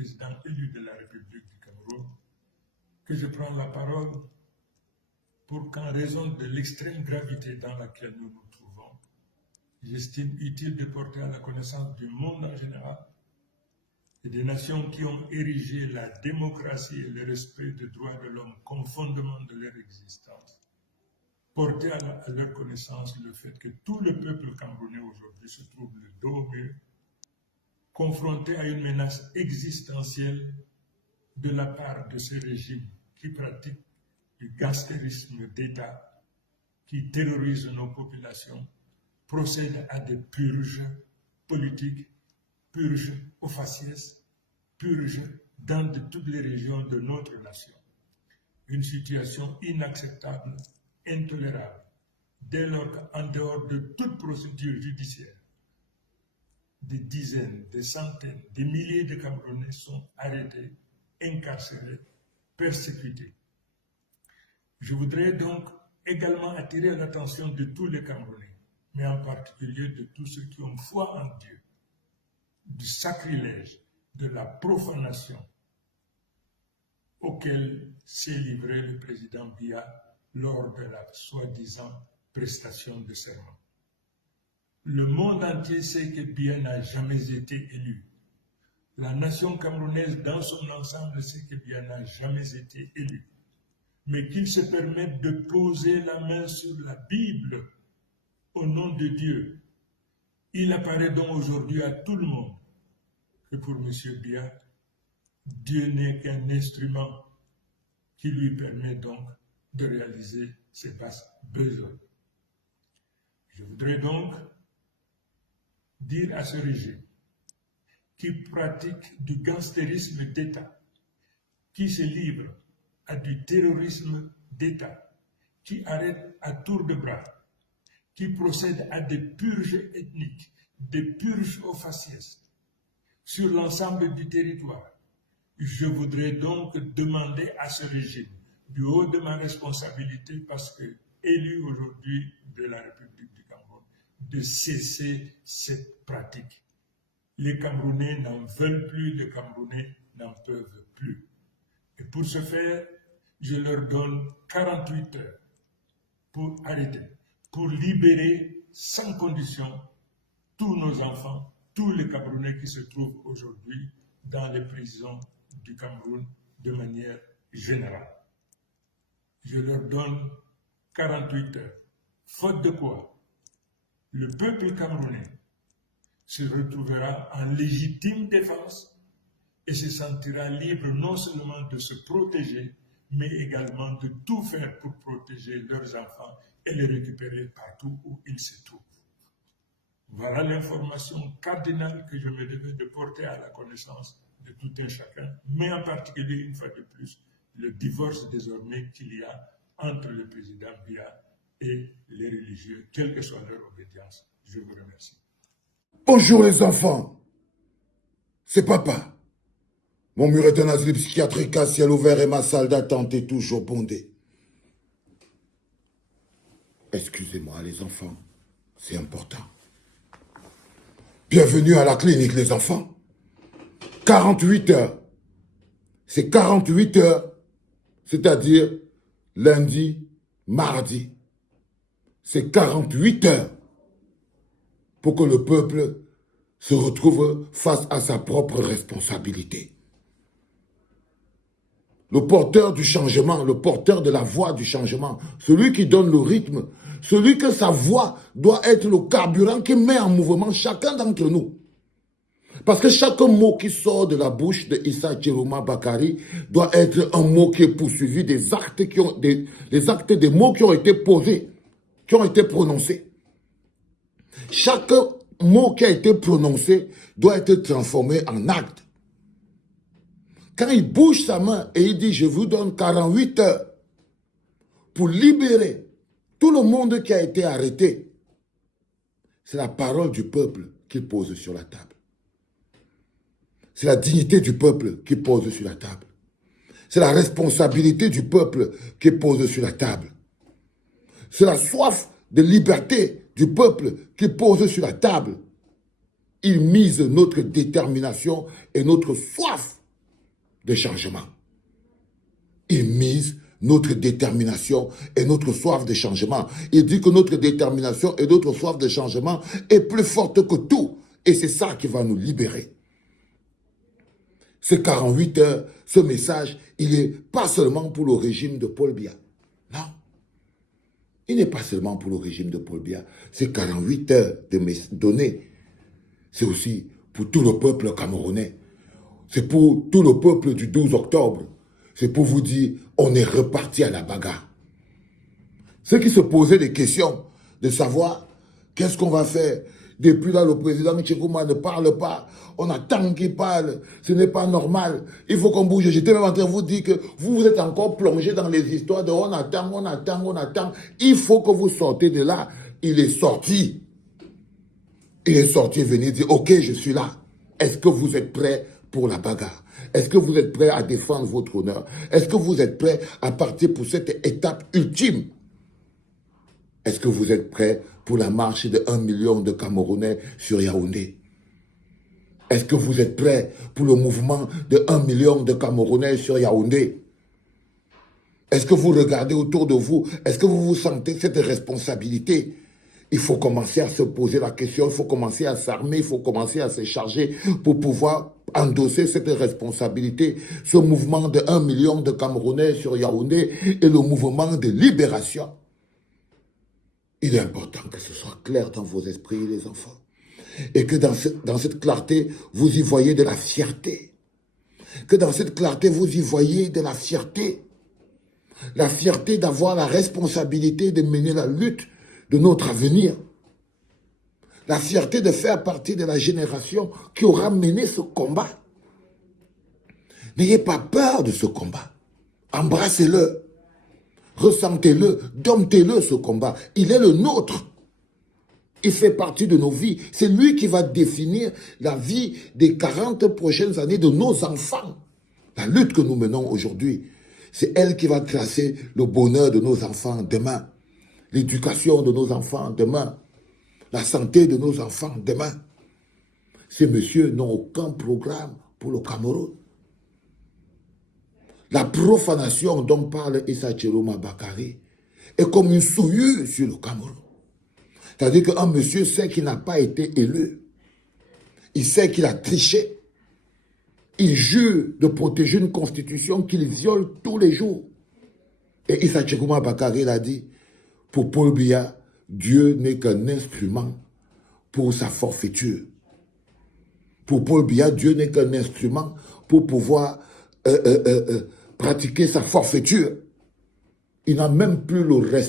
président élu de la République du Cameroun, que je prends la parole pour qu'en raison de l'extrême gravité dans laquelle nous nous trouvons, j'estime utile de porter à la connaissance du monde en général et des nations qui ont érigé la démocratie et le respect des droits de l'homme comme fondement de leur existence, porter à leur connaissance le fait que tout le peuple camerounais aujourd'hui se trouve le dos au mur, confronté à une menace existentielle de la part de ces régimes qui pratiquent du gangstérisme d'État, qui terrorisent nos populations, procèdent à des purges politiques, purges au faciès, purges dans toutes les régions de notre nation. Une situation inacceptable, intolérable, dès lors qu'en dehors de toute procédure judiciaire, des dizaines, des centaines, des milliers de Camerounais sont arrêtés, incarcérés, persécutés. Je voudrais donc également attirer l'attention de tous les Camerounais, mais en particulier de tous ceux qui ont foi en Dieu, du sacrilège, de la profanation auquel s'est livré le président Biya lors de la soi-disant prestation de serment. Le monde entier sait que Biya n'a jamais été élu. La nation camerounaise dans son ensemble sait que Biya n'a jamais été élu. Mais qu'il se permette de poser la main sur la Bible au nom de Dieu. Il apparaît donc aujourd'hui à tout le monde que pour M. Biya, Dieu n'est qu'un instrument qui lui permet donc de réaliser ses basses besognes. Je voudrais donc dire à ce régime qui pratique du gangstérisme d'État, qui se livre à du terrorisme d'État, qui arrête à tour de bras, qui procède à des purges ethniques, des purges au faciès sur l'ensemble du territoire. Je voudrais donc demander à ce régime, du haut de ma responsabilité, parce que élu aujourd'hui de la République du Cameroun, de cesser cette pratique. Les Camerounais n'en veulent plus, les Camerounais n'en peuvent plus. Et pour ce faire, je leur donne 48 heures pour arrêter, pour libérer sans condition tous nos enfants, tous les Camerounais qui se trouvent aujourd'hui dans les prisons du Cameroun de manière générale. Je leur donne 48 heures. Faute de quoi, le peuple camerounais se retrouvera en légitime défense et se sentira libre non seulement de se protéger, mais également de tout faire pour protéger leurs enfants et les récupérer partout où ils se trouvent. Voilà l'information cardinale que je me devais de porter à la connaissance de tout un chacun, mais en particulier, une fois de plus, le divorce désormais qu'il y a entre le président Biya et les religieux, quelle que soit leur obédience. Je vous remercie. Bonjour les enfants, c'est papa. Mon mur est un asile psychiatrique à ciel ouvert et ma salle d'attente est toujours bondée. Excusez-moi les enfants, c'est important. Bienvenue à la clinique les enfants. 48 heures. C'est 48 heures, c'est-à-dire lundi, mardi. C'est 48 heures pour que le peuple se retrouve face à sa propre responsabilité. Le porteur du changement, le porteur de la voix du changement, celui qui donne le rythme, celui que sa voix doit être le carburant qui met en mouvement chacun d'entre nous. Parce que chaque mot qui sort de la bouche de Issa Chiroma Bakari doit être un mot qui est poursuivi des actes des mots qui ont été posés, qui ont été prononcés. Chaque mot qui a été prononcé doit être transformé en acte. Quand il bouge sa main et il dit « Je vous donne 48 heures pour libérer tout le monde qui a été arrêté », c'est la parole du peuple qu'il pose sur la table. C'est la dignité du peuple qui pose sur la table. C'est la responsabilité du peuple qui pose sur la table. C'est la soif de liberté du peuple qui pose sur la table. Il mise notre détermination et notre soif de changement. Il mise notre détermination et notre soif de changement. Il dit que notre détermination et notre soif de changement est plus forte que tout. Et c'est ça qui va nous libérer. Ces 48 heures, ce message, il n'est pas seulement pour le régime de Paul Biya. Non. Il n'est pas seulement pour le régime de Paul Biya. Ces 48 heures données, c'est aussi pour tout le peuple camerounais. C'est pour tout le peuple du 12 octobre. C'est pour vous dire, on est reparti à la bagarre. Ceux qui se posaient des questions de savoir qu'est-ce qu'on va faire. Depuis là, le président Tchekouma ne parle pas. On attend qu'il parle. Ce n'est pas normal. Il faut qu'on bouge. J'étais même en train de vous dire que vous êtes encore plongé dans les histoires de on attend, on attend, on attend. Il faut que vous sortez de là. Il est sorti. Il est sorti venir dire, ok, je suis là. Est-ce que vous êtes prêts pour la bagarre? Est-ce que vous êtes prêts à défendre votre honneur? Est-ce que vous êtes prêts à partir pour cette étape ultime? Est-ce que vous êtes prêts pour la marche de 1 million de Camerounais sur Yaoundé? Est-ce que vous êtes prêts pour le mouvement de 1 million de Camerounais sur Yaoundé? Est-ce que vous regardez autour de vous? Est-ce que vous vous sentez cette responsabilité? Il faut commencer à se poser la question, il faut commencer à s'armer, il faut commencer à se charger pour pouvoir endosser cette responsabilité. Ce mouvement de 1 million de Camerounais sur Yaoundé est le mouvement de libération. Il est important que ce soit clair dans vos esprits, les enfants. Et que dans cette clarté, vous y voyez de la fierté. Que dans cette clarté, vous y voyez de la fierté. La fierté d'avoir la responsabilité de mener la lutte de notre avenir. La fierté de faire partie de la génération qui aura mené ce combat. N'ayez pas peur de ce combat. Embrassez-le. Ressentez-le. Domptez-le, ce combat. Il est le nôtre. Il fait partie de nos vies. C'est lui qui va définir la vie des 40 prochaines années de nos enfants. La lutte que nous menons aujourd'hui, c'est elle qui va tracer le bonheur de nos enfants demain. L'éducation de nos enfants demain, la santé de nos enfants demain. Ces messieurs n'ont aucun programme pour le Cameroun. La profanation dont parle Issa Tchelouma Bakary est comme une souillure sur le Cameroun. C'est-à-dire qu'un monsieur sait qu'il n'a pas été élu. Il sait qu'il a triché. Il jure de protéger une constitution qu'il viole tous les jours. Et Issa Tchelouma Bakary l'a dit. Pour Paul Biya, Dieu n'est qu'un instrument pour sa forfaiture. Pour Paul Biya, Dieu n'est qu'un instrument pour pouvoir pratiquer sa forfaiture. Il n'a même plus le respect.